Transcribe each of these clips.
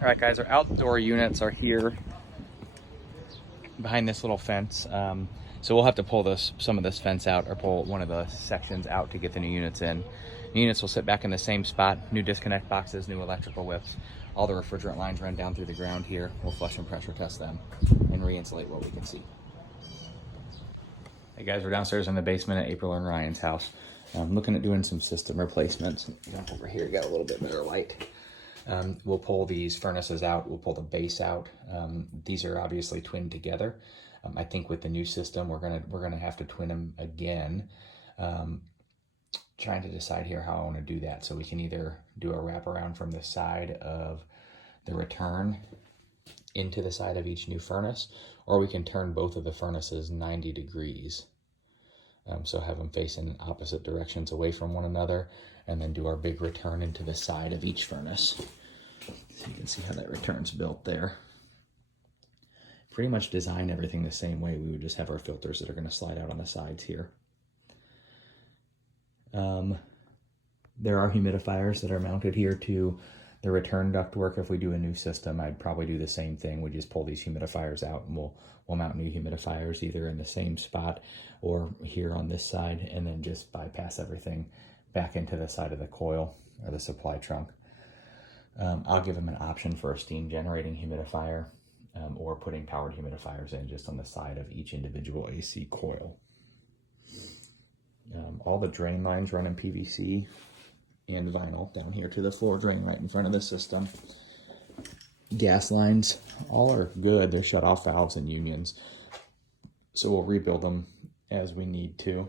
All right, guys, our outdoor units are here behind this little fence. So we'll have to pull some of this fence out or pull one of the sections out to get the new units in. The units will sit back in the same spot, new disconnect boxes, new electrical whips. All the refrigerant lines run down through the ground here. We'll flush and pressure test them and re-insulate what we can see. Hey guys, we're downstairs in the basement at April and Ryan's house. I'm looking at doing some system replacements. Over here, got a little bit better light. We'll pull these furnaces out. We'll pull the base out. These are obviously twinned together. I think with the new system, we're gonna have to twin them again. Trying to decide here how I want to do that. So we can either do a wraparound from the side of the return into the side of each new furnace, or we can turn both of the furnaces 90 degrees. So have them facing opposite directions away from one another, and then do our big return into the side of each furnace. So you can see how that return's built there. Pretty much design everything the same way. We would just have our filters that are going to slide out on the sides here. There are humidifiers that are mounted here to the return ductwork. If we do a new system, I'd probably do the same thing. We just pull these humidifiers out and we'll mount new humidifiers either in the same spot or here on this side, and then just bypass everything back into the side of the coil or the supply trunk. I'll give them an option for a steam generating humidifier or putting powered humidifiers in just on the side of each individual AC coil. All the drain lines run in PVC and vinyl down here to the floor drain right in front of the system. Gas lines, all are good. They're shut off valves and unions. So we'll rebuild them as we need to.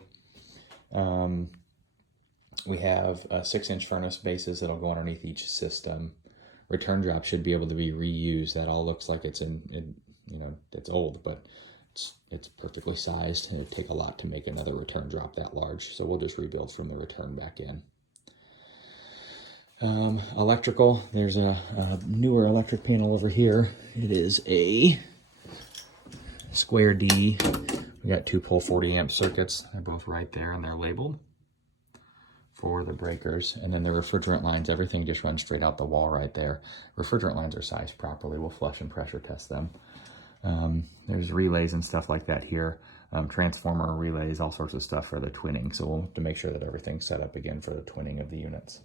We have 6-inch furnace bases that'll go underneath each system. Return drop should be able to be reused. That all looks like it's it's old, but it's perfectly sized. It would take a lot to make another return drop that large. So we'll just rebuild from the return back in. Electrical, there's a newer electric panel over here. It is a square D. We got 2 pole 40 amp circuits. They're both right there and they're labeled for the breakers. And then the refrigerant lines, everything just runs straight out the wall right there. Refrigerant lines are sized properly. We'll flush and pressure test them. There's relays and stuff like that here. Transformer relays, all sorts of stuff for the twinning. So we'll have to make sure that everything's set up again for the twinning of the units.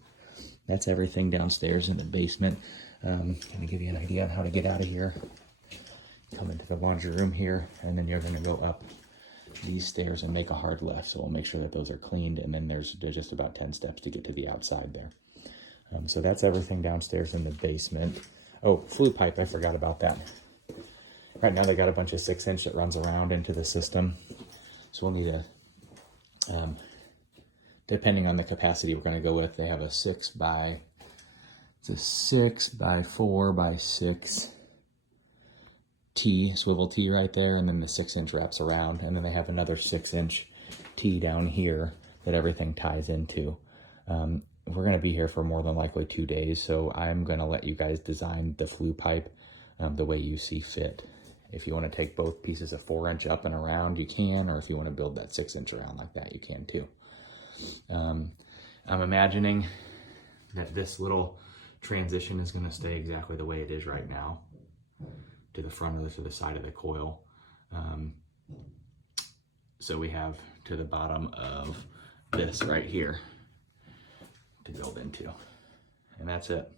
That's everything downstairs in the basement. Gonna give you an idea on how to get out of here. Come into the laundry room here, and then you're gonna go up these stairs and make a hard left. So we'll make sure that those are cleaned, and then there's just about 10 steps to get to the outside there. So that's everything downstairs in the basement. Oh, flue pipe, I forgot about that. Right now they got a bunch of 6-inch that runs around into the system. So we'll need a, depending on the capacity we're going to go with, they have a 6 by 4 by 6 T, swivel T right there, and then the 6-inch wraps around, and then they have another 6-inch T down here that everything ties into. We're going to be here for more than likely 2 days, so I'm going to let you guys design the flue pipe the way you see fit. If you want to take both pieces of 4-inch up and around, you can, or if you want to build that 6-inch around like that, you can too. I'm imagining that this little transition is going to stay exactly the way it is right now, to the front or to the side of the coil. So we have to the bottom of this right here to build into, and that's it.